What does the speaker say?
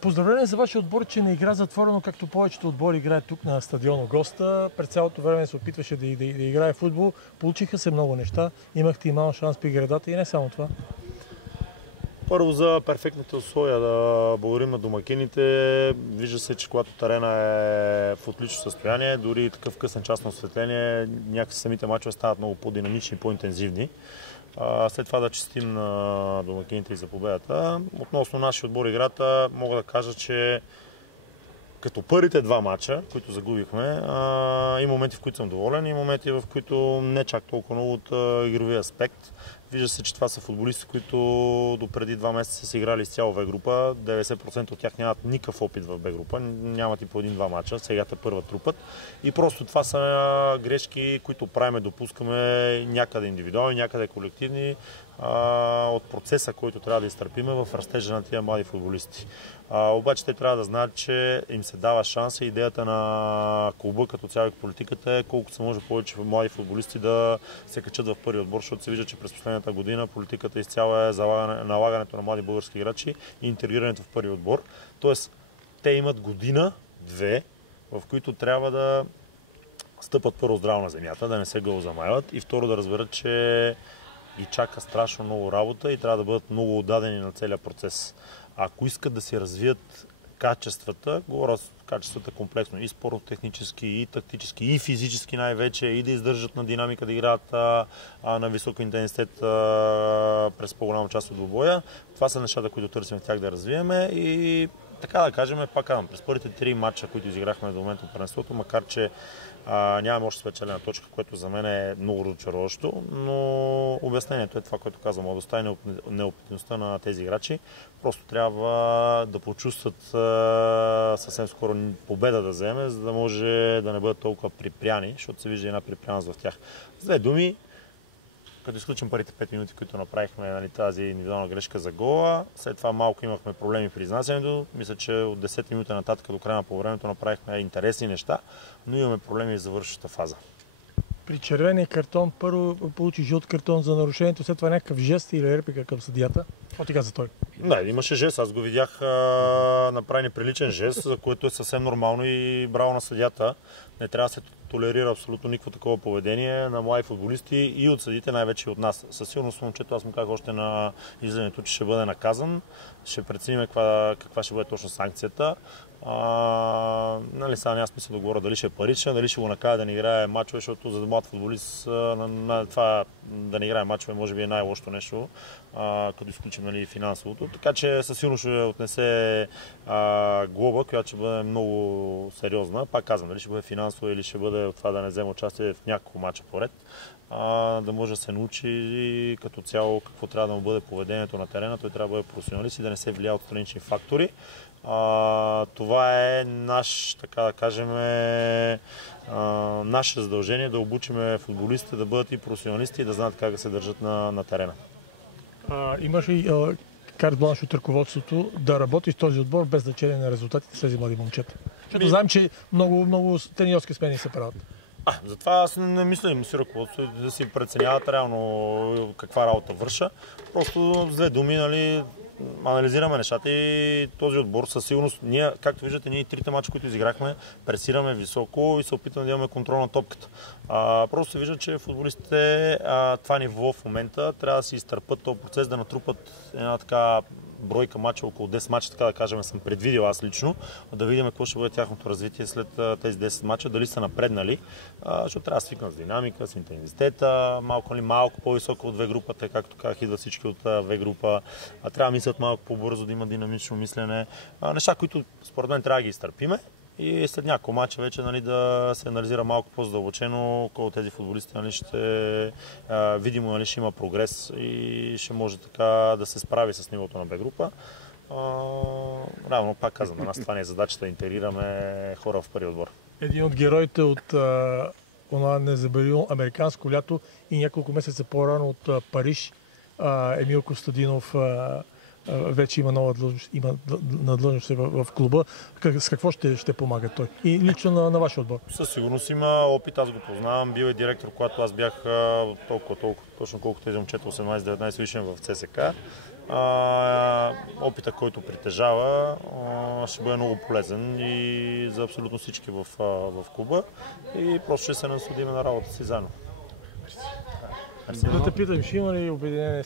Поздравление за вашия отбор, че не игра затворено, както повечето отбори играят тук на стадиона Госта. През цялото време се опитваше да играе футбол. Получиха се много неща. Имахте и малък шанс при градата и не само това. Първо за перфектните условия да благодарим на домакините. Вижда се, че когато терена е в отлично състояние, дори такъв късен час на осветление, някакси самите мачове стават много по-динамични и по-интензивни. След това да честим на домакините и за победата. Относно нашия отбор играта, мога да кажа, че като първите два мача, които загубихме, и моменти, в които съм доволен, и моменти, в които не чак толкова много от игровия аспект. Вижда се, че това са футболисти, които допреди 2 месеца са играли с цяло В-група. 90% от тях нямат никакъв опит в Б-група, нямат и по 1-2 мача, сега те първа трупат. И просто това са грешки, които правиме, допускаме някъде индивидуални, някъде колективни, от процеса, който трябва да изтърпиме в растежа на тия млади футболисти. Обаче те трябва да знаят, че им се дава шанс и идеята на клуба като цяло и политиката е колкото се може повече млади футболисти да се качат в първи отбор, защото се вижда, че през последната година политиката изцяло е налагането на млади български играчи и интегрирането в първи отбор. Тоест, те имат година-две, в които трябва да стъпат първо здраво на земята, да не се гълзамайват и второ да разберат, че ги чака страшно много работа и трябва да бъдат много отдадени на целия процес. Ако искат да се развият качествата, говоря с качествата комплексно, и спортно-технически, и тактически, и физически най-вече, и да издържат на динамика, да играят на висок интензитет през по-голяма част от двубоя. Това са нещата, които търсим в тях да развиеме и така да кажем, пак казвам, през първите 3 матча, които изиграхме до момента от първенството, макар че нямаме още спечелена точка, което за мен е много разочароващо, но обяснението е това, което казвам, младостта и неопитността на тези играчи. Просто трябва да почувстват съвсем скоро победа да вземе, за да може да не бъдат толкова припряни, защото се вижда една припряност в тях. С две думи, като изключим първите 5 минути, които направихме, тази индивидуална грешка за гола, след това малко имахме проблеми при изнасянето. Мисля, че от 10 минути нататък до края на по времето направихме интересни неща, но имаме проблеми в завършващата фаза. При червения картон първо получи жълт картон за нарушението, след това някакъв жест или реплика към съдията. Какво ти каза той? Не, имаше жест. Аз го видях направи неприличен жест, за което е съвсем нормално и браво на съдията. Не трябва да се толерира абсолютно никакво такова поведение на млади футболисти и от съдите, най-вече и от нас. Със сигурност момчето, аз му казах още на излизането, че ще бъде наказан. Ще преценим каква ще бъде точно санкцията. Нали, сега няма смисъл да говоря дали ще е паричен, дали ще го накара да не играе мачове, защото за млад футболист това да не играе мачове може би е най-лошото нещо, като изключим, нали, финансовото. Така че със сигурност ще отнесе глоба, която ще бъде много сериозна. Пак казвам, дали ще бъде финансово или ще бъде това да не вземе участие в няколко мача поред. Да може да се научи и като цяло какво трябва да му бъде поведението на терена. Той трябва да бъде професионалист и да не се влияе от странични фактори. Това е така да кажем, наше задължение да обучиме футболистите да бъдат и професионалисти и да знаят как да се държат на терена. Имаш ли карт бланш от ръководството да работи с този отбор без значение на резултатите с тези млади момчета? Защото знаем, че много треньорски смени се правят. Затова аз не мисля им си ръководство да си преценяват реално каква работа върша. Просто с две думи, нали, анализираме нещата и този отбор със сигурност, ние, както виждате, ние и 3 мача, които изиграхме, пресираме високо и се опитваме да имаме контрол на топката. Просто се вижда, че футболистите това ниво в момента трябва да си изтърпат този процес, да натрупат една така бройка мача, около 10 мача, така да кажем, съм предвидил аз лично, да видим какво ще бъде тяхното развитие след тези 10 мача, дали са напреднали, защото трябва да свикнат с динамика, с интензитета, малко по-високо от В-групата, както казах, идват всички от В-група, трябва да мислят малко по-бързо, да има динамично мислене, неща, които според мен трябва да ги изтърпиме. И след няколко мача вече, нали, да се анализира малко по-задълбочено колко тези футболисти, нали, ще видимо, нали, ще има прогрес и ще може така да се справи с нивото на Б-група. Равно пак казвам, на нас това не е задачата да интегрираме хора в първи отбор. Един от героите от това незабравимо американско лято и няколко месеца по-рано от Париж, Емил Костадинов, вече има нова длъжност, има на длъжност в клуба. С какво ще помага той? И лично на вашия отбор? Със сигурност има опит, аз го познавам. Бил е директор, когато аз бях толкова, точно колкото тези момчета, 18-19 вишен в ЦСК. опита, който притежава, ще бъде много полезен и за абсолютно всички в клуба и просто ще се насладим на работа си заедно. Да те питам, ще има ли обединение